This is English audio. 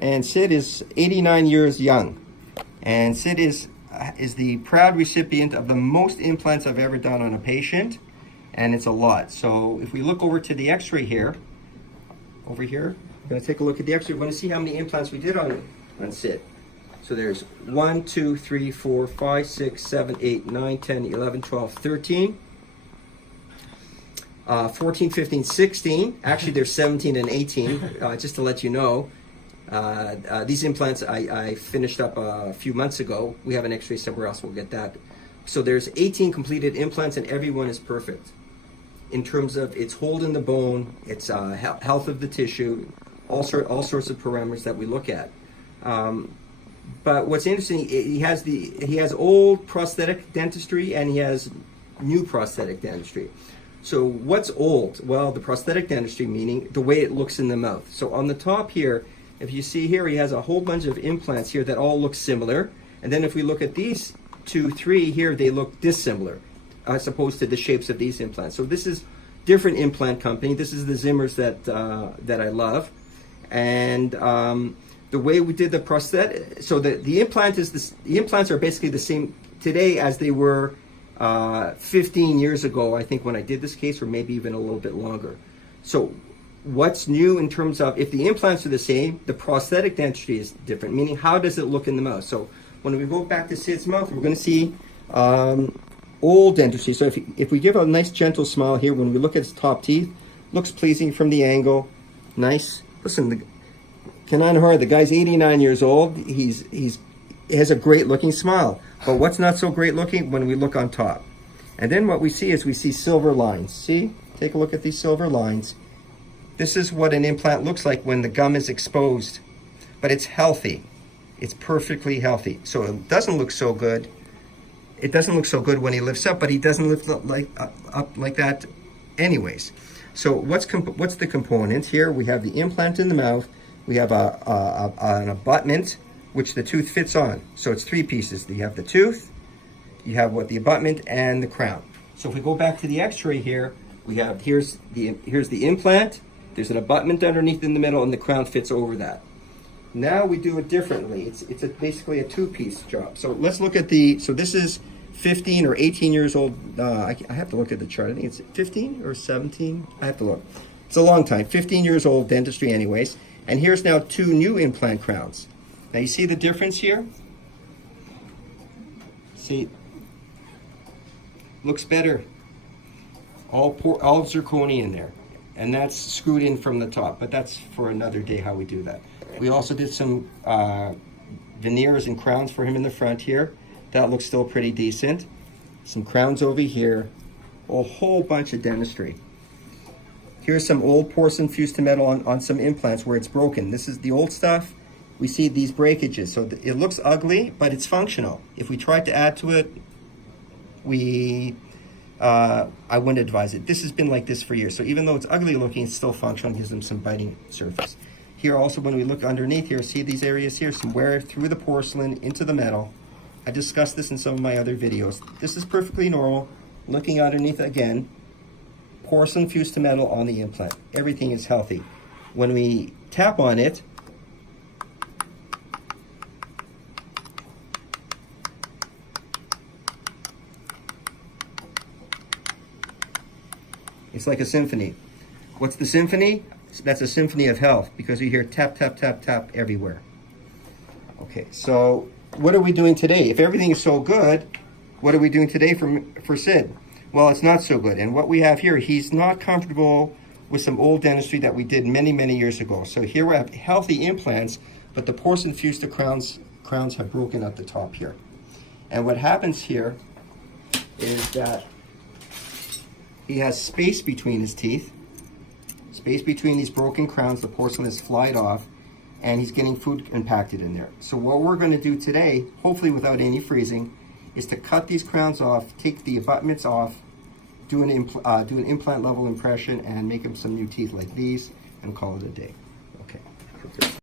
and Sid is 89 years young. And Sid is the proud recipient of the most implants I've ever done on a patient, and it's a lot. So if we look over to the x-ray here, over here, we're going to take a look at the x-ray. We're going to see how many implants we did on Sid. So there's 1, 2, 3, 4, 5, 6, 7, 8, 9, 10, 11, 12, 13. 14, 15, 16. Actually, there's 17 and 18, just to let you know. These implants I finished up a few months ago. We have an x-ray somewhere else, we'll get that. So there's 18 completed implants, and every one is perfect in terms of its hold in the bone, its health of the tissue, all sorts of parameters that we look at. But what's interesting, he has old prosthetic dentistry and he has new prosthetic dentistry. So what's old? Well, the prosthetic dentistry, meaning the way it looks in the mouth. So on the top here, if you see here, he has a whole bunch of implants here that all look similar. And then if we look at these 2, 3 here, they look dissimilar as opposed to the shapes of these implants. So this is different implant company. This is the Zimmers that I love. And the way we did the prosthetic, so the implants are basically the same today as they were 15 years ago, I think, when I did this case, or maybe even a little bit longer. So what's new in terms of, if the implants are the same, the prosthetic dentistry is different, meaning how does it look in the mouth? So when we go back to Sid's mouth, we're going to see old dentistry. So if we give a nice gentle smile here, when we look at his top teeth, looks pleasing from the angle, nice. Listen, Kenan Har, the guy's 89 years old. He has a great looking smile. But what's not so great looking? When we look on top. And then what we see is we see silver lines. See? Take a look at these silver lines. This is what an implant looks like when the gum is exposed. But it's healthy. It's perfectly healthy. So it doesn't look so good. It doesn't look so good when he lifts up, but he doesn't lift up like that anyways. So what's the components? Here we have the implant in the mouth. We have an abutment, which the tooth fits on. So it's 3 pieces. You have the tooth, you have the abutment, and the crown. So if we go back to the x-ray here, we have, here's the implant, there's an abutment underneath in the middle, and the crown fits over that. Now we do it differently. It's basically a 2-piece job. So let's look at so this is 15 or 18 years old. I have to look at the chart. I think it's 15 or 17. I have to look. It's a long time. 15 years old dentistry anyways. And here's now 2 new implant crowns. Now you see the difference here? See, looks better. All zirconia in there. And that's screwed in from the top, but that's for another day how we do that. We also did some veneers and crowns for him in the front here. That looks still pretty decent. Some crowns over here. A whole bunch of dentistry. Here's some old porcelain fused to metal on some implants where it's broken. This is the old stuff. We see these breakages. So it looks ugly, but it's functional. If we tried to add to it, I wouldn't advise it. This has been like this for years. So even though it's ugly looking, it's still functional, gives them some biting surface. Here also, when we look underneath here, see these areas here, some wear through the porcelain into the metal. I discussed this in some of my other videos. This is perfectly normal. Looking underneath again, porcelain fused to metal on the implant. Everything is healthy. When we tap on it, it's like a symphony. What's the symphony? That's a symphony of health, because you hear tap, tap, tap, tap everywhere. Okay, so what are we doing today? If everything is so good, what are we doing today for Sid? Well, it's not so good. And what we have here, he's not comfortable with some old dentistry that we did many, many years ago. So here we have healthy implants, but the porcelain fused to crowns have broken at the top here. And what happens here is that he has space between his teeth, space between these broken crowns. The porcelain is flied off, and he's getting food impacted in there. So what we're going to do today, hopefully without any freezing, is to cut these crowns off, take the abutments off, do an implant level impression, and make him some new teeth like these, and call it a day. Okay.